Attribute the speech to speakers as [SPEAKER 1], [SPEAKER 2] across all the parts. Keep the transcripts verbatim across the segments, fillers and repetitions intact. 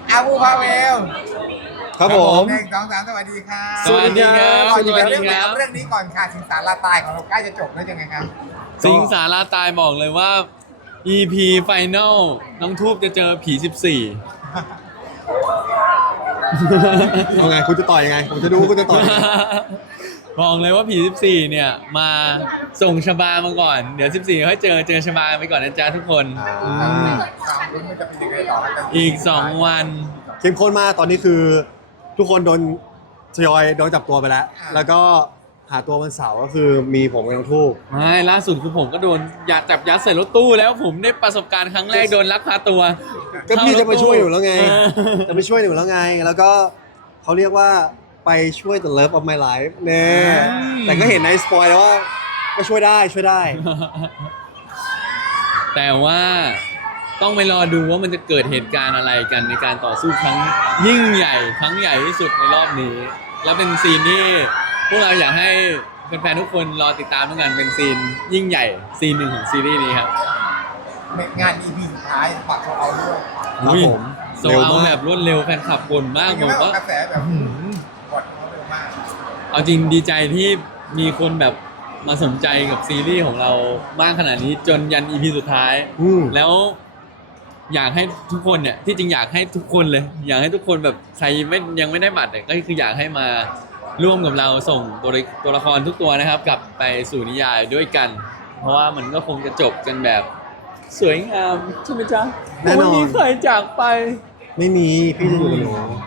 [SPEAKER 1] อาบูพาเวล
[SPEAKER 2] ครับผม
[SPEAKER 1] หนึ่งสองสามสวัสดีค่ะ
[SPEAKER 3] สวัสดีครับ
[SPEAKER 1] ก่อนจะ
[SPEAKER 3] สวัสดี
[SPEAKER 1] เรื่อง
[SPEAKER 3] ครับ
[SPEAKER 1] เรื่องนี้ก่อนค่ะสิงสารลาตายของเราใกล้จะจบแล้วยังไงครับ
[SPEAKER 3] สิงสาราตายบอกเลยว่า อี พี Final น้องทูบจะเจอผี สิบสี่
[SPEAKER 2] เอาไงคุณจะต่อยยังไงผมจะดูคุณจะต่อยยังไง
[SPEAKER 3] บอกเลยว่าผี สิบสี่ เนี่ยมาส่งชบามาก่อน เดี๋ยว สิบสี่ค่อยเจอเจอชบาไปก่อนนะจ๊ะทุกคน
[SPEAKER 2] อ่า
[SPEAKER 1] ความรุ้นมันจะเป็นยังไงต่อกัน
[SPEAKER 3] อีก สอง วัน
[SPEAKER 2] เข้มข้นมากตอนนี้คือทุกคนโดนทยอยโดนจับตัวไปแล้ว แล้วก็หาตัววันเสาร์ก็คือมีผมกับน้องทูบ
[SPEAKER 3] ไม่ล่าสุดคือผมก็โดนยัดจับยัดใส่รถตู้แล้วผมได้ประสบการณ์ครั้งแรกโดนลักพาตัว
[SPEAKER 2] ก็พี่จะไปช่วยหนูแล้วไง
[SPEAKER 3] เออ
[SPEAKER 2] จะไปช่วยหนูแล้วไง แล้วก็เขาเรียกว่าไปช่วย the love of my life เนี่ยแต่ก็เห็นในสปอยแล้วว่าก็ช่วยได้ช่วยได้
[SPEAKER 3] แต่ว่าต้องไปรอดูว่ามันจะเกิดเหตุการณ์อะไรกันในการต่อสู้ครั้งยิ่งใหญ่ครั้งใหญ่ที่สุดในรอบนี้ แล้วเป็นซีนที่พวกเราอยากให้แฟนๆทุกคนรอติดตามด้วยกันเป็นซีนยิ่งใหญ่ซีนหนึ่งของซีรีส์นี้ครับ
[SPEAKER 1] งาน อี พี สุดท้ายฝากเอาด้วย
[SPEAKER 2] ครับผม
[SPEAKER 3] โซ
[SPEAKER 2] เร็ว
[SPEAKER 3] เอา
[SPEAKER 2] มาก
[SPEAKER 3] แบบรวดเร็วแฟนคลับบ่นมาก
[SPEAKER 1] เป็น
[SPEAKER 3] ผ
[SPEAKER 1] ไง
[SPEAKER 3] ม
[SPEAKER 1] บ้าง
[SPEAKER 3] ก็
[SPEAKER 1] กระแสแบบกดเขาเร็วมาก
[SPEAKER 3] เอาจริงดีใจที่มีคนแบบมาสนใจกับซีรีส์ของเรามากขนาดนี้จนยัน อี พี สุดท้าย
[SPEAKER 2] อืม
[SPEAKER 3] แล้วอยากให้ทุกคนเนี่ยที่จริงอยากให้ทุกคนเลย อยากให้ทุกคนแบบใครไม่ยังไม่ได้บัตรเนี่ยก็คืออยากให้มาร่วมกับเราส่งตัวละตัวละครทุกตัวนะครับ กลับไปสู่นิยายด้วยกัน เพราะว่ามันก็คงจะจบกันแบบสวยงามใช่ไหมจ๊ะ
[SPEAKER 2] แน่นอน
[SPEAKER 3] ไม่มีใครจากไป
[SPEAKER 2] ไม่มีพี่จะอยู่กับหนู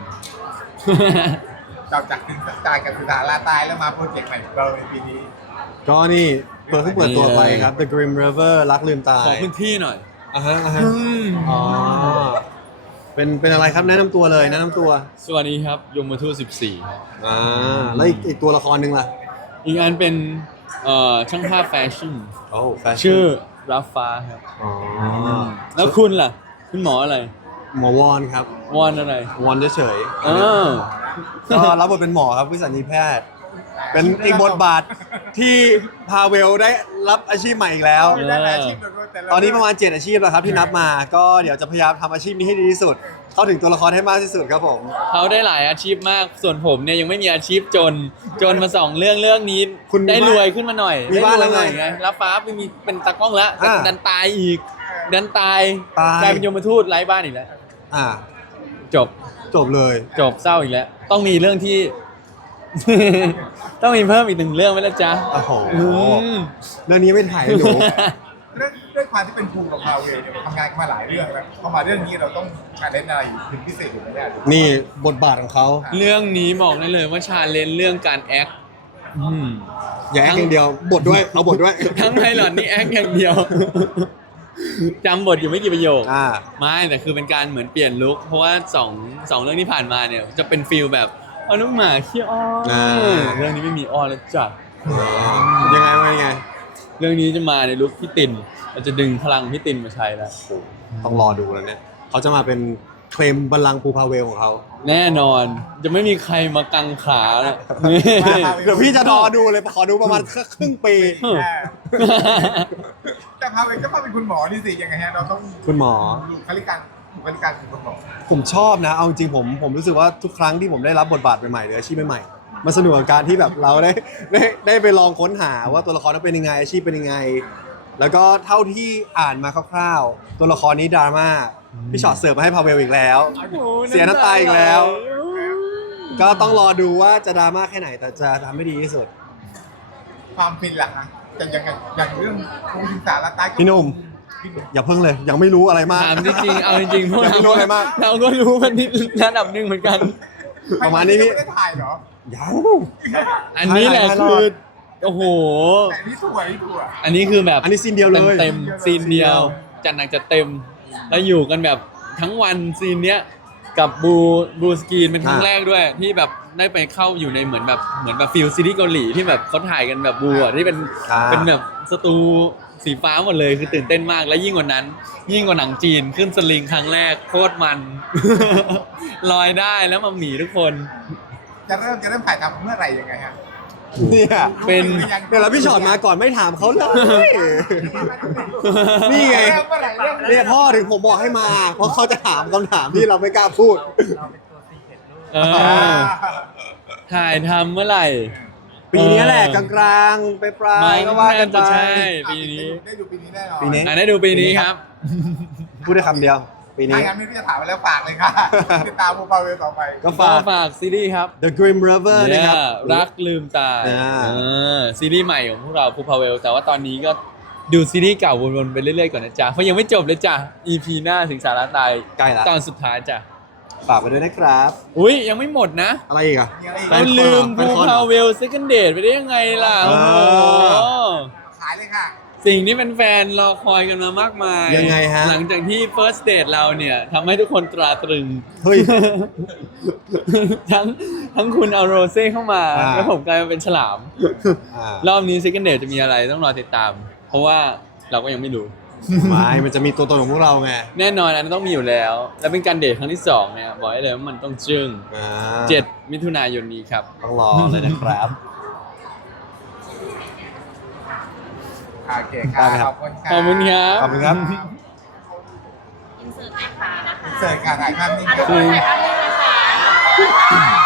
[SPEAKER 1] เราจากสิงสารกับสิงสารลาตายแล้วมาโปรเจกต์ใหม่ของเราในปีนี้
[SPEAKER 2] ก็นี่เปิดเพิ่งเปิดตัวไปครับ The Grim River รักลืมตา
[SPEAKER 3] ขอย พื้นที่หน่อย
[SPEAKER 2] อ่าฮะอ่าฮะอ๋อเป็นเป็นอะไรครับแนะนำตัวเลยแนะนำตัว
[SPEAKER 3] สวัสดีครับยมทูตสิบสี่ครับ
[SPEAKER 2] อ่าแล้วอีกอีกตัวละครหนึ่งล่ะ
[SPEAKER 3] อีกอันเป็นเอ่อช่างภาพแฟชั่น
[SPEAKER 2] โอ้แฟชั่น
[SPEAKER 3] ชื่อราฟ้าครับ
[SPEAKER 2] อ๋อ
[SPEAKER 3] แล้วคุณล่ะ คุณหมออะไร
[SPEAKER 2] หมอวอนครับ
[SPEAKER 3] วอนอะไร
[SPEAKER 2] วอนเฉย
[SPEAKER 3] เออ
[SPEAKER 2] ๆก็รับบทเป็นหมอครับวิสัญญีแพทย์ เป็นอีกบทบาทที่พาเวลได้รับอาชีพใหม่อีกแล้ว
[SPEAKER 1] ได้หลายอาชีพเลยแต่ละ
[SPEAKER 2] ตอนนี้ประมาณเจ็ดอาชีพแล้วครับที่นับมาก็เดี๋ยวจะพยายามทำอาชีพนี้ให้ดีที่สุด เข้าถึงตัวละครให้มากที่สุดครับผม
[SPEAKER 3] เขาได้หลายอาชีพมาก ส่วนผมเนี่ยยังไม่มีอาชีพจน จนมาสองเรื่องเรื่องนี้
[SPEAKER 2] คุณมี
[SPEAKER 3] ได้
[SPEAKER 2] บ้าน
[SPEAKER 3] รวยขึ้นมาหน่อย
[SPEAKER 2] มีบ้าน
[SPEAKER 3] ได้รวยหน่อย
[SPEAKER 2] แล้วไง
[SPEAKER 3] ไงรับฟ้าไปมีเป็นตากล้องแล้วแต่
[SPEAKER 2] อ่า
[SPEAKER 3] ดันตายอีก ดันตาย
[SPEAKER 2] ตาย
[SPEAKER 3] กลายเป็นยมทูตไร้บ้านอีกแล้ว
[SPEAKER 2] อ่า
[SPEAKER 3] จบ
[SPEAKER 2] จบเลย
[SPEAKER 3] จบเศร้าอีกแล้ว ต้องมีเรื่องที่ ต้องมีเพิ่มอีกหนึ่งเรื่องไหมล่ะจ๊ะ
[SPEAKER 2] โอ้โห
[SPEAKER 3] อืม
[SPEAKER 2] เรื่องนี้ไม่ถ่ายให้หนู
[SPEAKER 1] เรื่องด้วยความที่เป็นภูมิกับพาเวลเนี่ยทำงานกันมาหลายเรื่องแล้วพอมาเรื่องนี้เราต้องการเล่นอะไรเป็นพิเศษอยู่ไหมเนี่ย
[SPEAKER 2] นี่บทบาทของเขา
[SPEAKER 3] เรื่องนี้บอกได้เลยว่าชาเลนจ์เรื่องการแอคอืม
[SPEAKER 2] อย่าแอคอย่างเดียวบทด้วยเอาบทด้วย
[SPEAKER 3] ทั้งไพลอตนี่แอคอย่างเดียว จำบทอยู่ไม่กี่ประโยค
[SPEAKER 2] อ่า
[SPEAKER 3] ไม่แต่คือเป็นการเหมือนเปลี่ยนลุคเพราะว่าสองสองเรื่องที่ผ่านมาเนี่ยจะเป็นฟิลแบบเอาลูกหมาขี้อ้อน
[SPEAKER 2] อ่า
[SPEAKER 3] เรื่องนี้ไม่มีอ้อนแล้วจ้ะ
[SPEAKER 2] ยังไงวะยังไง
[SPEAKER 3] เรื่องนี้จะมาในลุคพี่ตินเราจะดึงพลังพี่ตินมาใช้แล้ว
[SPEAKER 2] โอ้โหต้องรอดูแล้วเนี่ยเขาจะมาเป็นเคลมบัลลังก์ภูพาเวลของเขา
[SPEAKER 3] แน่นอนจะไม่มีใครมากังขานะ
[SPEAKER 2] เดี๋ยวพี่จะรอดูเลยขอดูประมาณครึ่งปี
[SPEAKER 1] แต่พาเวลก็มาเป็นคุณหมอนี่สิยังไงฮะเราต้อง
[SPEAKER 2] คุณหมอ
[SPEAKER 1] ดูคลิการบุคลิการของคุณหมอ
[SPEAKER 2] ผมชอบนะ เอาจริงๆผมผมรู้สึกว่าทุกครั้งที่ผมได้รับบทบาทใหม่ๆหรืออาชีพใหม่ๆมันสนุกกับการที่แบบเราได้ได้ได้ไปลองค้นหาว่าตัวละครนั้นเป็นยังไงอาชีพเป็นยังไง แล้วก็เท่าที่อ่านมาคร่าวๆ ตัวละครนี้ดราม่าพี่ช็อตเสิร์ฟมาให้พาเวลอีกแล้ว เสียน้ำตาอีกแล้ว ก็ต้องรอดูว่าจะดราม่าแค่ไหนแต่จะทำให้ดีที่สุด
[SPEAKER 1] ความฟินล่ะฮะจะยังไงอย่างเรื่องภูมิสิงสารลาตายก็
[SPEAKER 2] พี่หนุ่ม
[SPEAKER 1] พี่หนุ่ม
[SPEAKER 2] อย่าเพิ่งเลยยังไม่รู้อะไรมาก
[SPEAKER 3] ถามจริงๆเอาจริงๆพวก
[SPEAKER 2] ยังไม่รู้อะไรมาก
[SPEAKER 3] เราก็รู้มันนิดระดับหนึ่งเหมือนกัน
[SPEAKER 2] ประมาณนี้พี่
[SPEAKER 1] ไม่ได้ถ่ายเหรอ
[SPEAKER 2] ยัง
[SPEAKER 3] อันนี้แหละ
[SPEAKER 2] ถ่ายๆ
[SPEAKER 3] คือโอ้โห
[SPEAKER 1] แต่นี่สวยนี่สวย
[SPEAKER 3] อันนี้คือแบบ
[SPEAKER 2] อันนี้ซีนเดียวเลย
[SPEAKER 3] เต็มๆซีนเดียวจัดหนักจัดเต็ม แล้วอยู่กันแบบทั้งวันซีนเนี้ยกับบูบูสกรีนเป็นครั้ง
[SPEAKER 2] อ่า
[SPEAKER 3] แรกด้วย ที่แบบได้ไปเข้าอยู่ในเหมือนแบบเหมือนแบบฟิลซีรีส์เกาหลีที่แบบเขาถ่ายกันแบบบูอ่ะที่เป็น
[SPEAKER 2] อ่า
[SPEAKER 3] เป็นแบบสตูสีฟ้าหมดเลยคือตื่นเต้นมากและยิ่งกว่านั้น ยิ่งกว่าหนังจีนขึ้นสลิงครั้งแรกโคตรมัน ลอยได้แล้วมาหมีทุกคน
[SPEAKER 1] จะเริ่มจะเริ่มถ่ายทำเมื่อไหร่ยังไงฮะ
[SPEAKER 2] เนี่ย
[SPEAKER 3] เป็น
[SPEAKER 2] เนี่ยแล้วพี่ชอตมาก่อนไม่ถามเขาเลย นี่ไง
[SPEAKER 1] เมื่อไหร่เรื่อง
[SPEAKER 2] เนี่ยพ่อถึงผมบอกให้มา เพราะเขาจะถามคำถามที่เราไม่กล้าพูด
[SPEAKER 3] เออถ่ายทำเมื่อไหร่
[SPEAKER 2] ปีนี้แหละกลางๆไปปลายๆก็ว่ากันไป
[SPEAKER 3] ใช่ ปีนี้
[SPEAKER 1] ได้ดูปีนี้แน่นอน
[SPEAKER 2] ปีนี้
[SPEAKER 3] อ่ะได้ดูปีนี้ครับ
[SPEAKER 2] พูดได้คำเดียว ปีนี้
[SPEAKER 1] ถ้างั้นไม่รู้จะถามไปแล้วฝากเลยค่ะติดตามภูพาเวลต่อไป
[SPEAKER 2] ก็
[SPEAKER 3] ฝา
[SPEAKER 2] ฝาก ก
[SPEAKER 3] ฝากซีรีส์ครับ
[SPEAKER 2] The Grim River นะครับ
[SPEAKER 3] เนี่ยรักลืมตา
[SPEAKER 2] อ่า
[SPEAKER 3] เออซีรีส์ใหม่ของพวกเราภูพาเวลแต่ว่าตอนนี้ก็ดูซีรีส์เก่าวนๆไปเรื่อยๆก่อนนะจ๊ะเพราะยังไม่จบเลยจ้ะ อี พี หน้าถึงสาระตาย
[SPEAKER 2] ใกล้ละ
[SPEAKER 3] ตอนสุดท้ายจ้ะ
[SPEAKER 2] ฝากไปด้วยนะครับ
[SPEAKER 3] อุ้ยยังไม่หมดนะ
[SPEAKER 2] อะไรอีกอะ
[SPEAKER 1] มีอะไรอีก
[SPEAKER 2] แฟ
[SPEAKER 3] เรา
[SPEAKER 2] นคอน
[SPEAKER 3] ลืม
[SPEAKER 2] แฟ
[SPEAKER 3] ภู
[SPEAKER 2] นคอน
[SPEAKER 3] พาเวล second date ไปได้ยังไงล่ะ
[SPEAKER 2] อ่า
[SPEAKER 3] โอ้โห
[SPEAKER 1] ขายเลยค่ะ
[SPEAKER 3] สิ่งที่เป็นแฟนรอคอยกันมามากมาย
[SPEAKER 2] ยังไงฮะ
[SPEAKER 3] หลังจากที่ first date เราเนี่ยทำให้ทุกคนตราตรึง
[SPEAKER 2] เฮ้ย
[SPEAKER 3] ทั้งทั้งคุณเอาโรเซ่เข้ามา
[SPEAKER 2] อ่า
[SPEAKER 3] แล้วผมกลายมาเป็นฉลาม
[SPEAKER 2] อ่าร
[SPEAKER 3] อบนี้ second date จะมีอะไรต้องรอติดตาม เพราะว่าเราก็ยังไม่รู้
[SPEAKER 2] ไม่มันจะมีตัวตนของพวกเราไง
[SPEAKER 3] แน่นอนอันนั้นต้องมีอยู่แล้ว และเป็นการเดทครั้งที่สองเนี่ยบอกให้เลยว่ามันต้องจึ้ง
[SPEAKER 2] อ่า
[SPEAKER 3] เจ็ดมิถุนายนนี้ครับ
[SPEAKER 2] ต้องรอเลยนะครับ
[SPEAKER 1] โอเคค่ะ
[SPEAKER 2] ได้ค
[SPEAKER 1] ข
[SPEAKER 2] รั
[SPEAKER 1] อ
[SPEAKER 2] บบ
[SPEAKER 1] คุณค่ะ
[SPEAKER 3] ขอบคุณครับ
[SPEAKER 2] ขอบคุณครับ
[SPEAKER 4] อินเสิร์ตนะคะ
[SPEAKER 1] เสิร์ฟค่ะถ่ายภาพนิ่ง
[SPEAKER 4] อ่ะทุกคนถ่ายภาพนิ่งนะคะ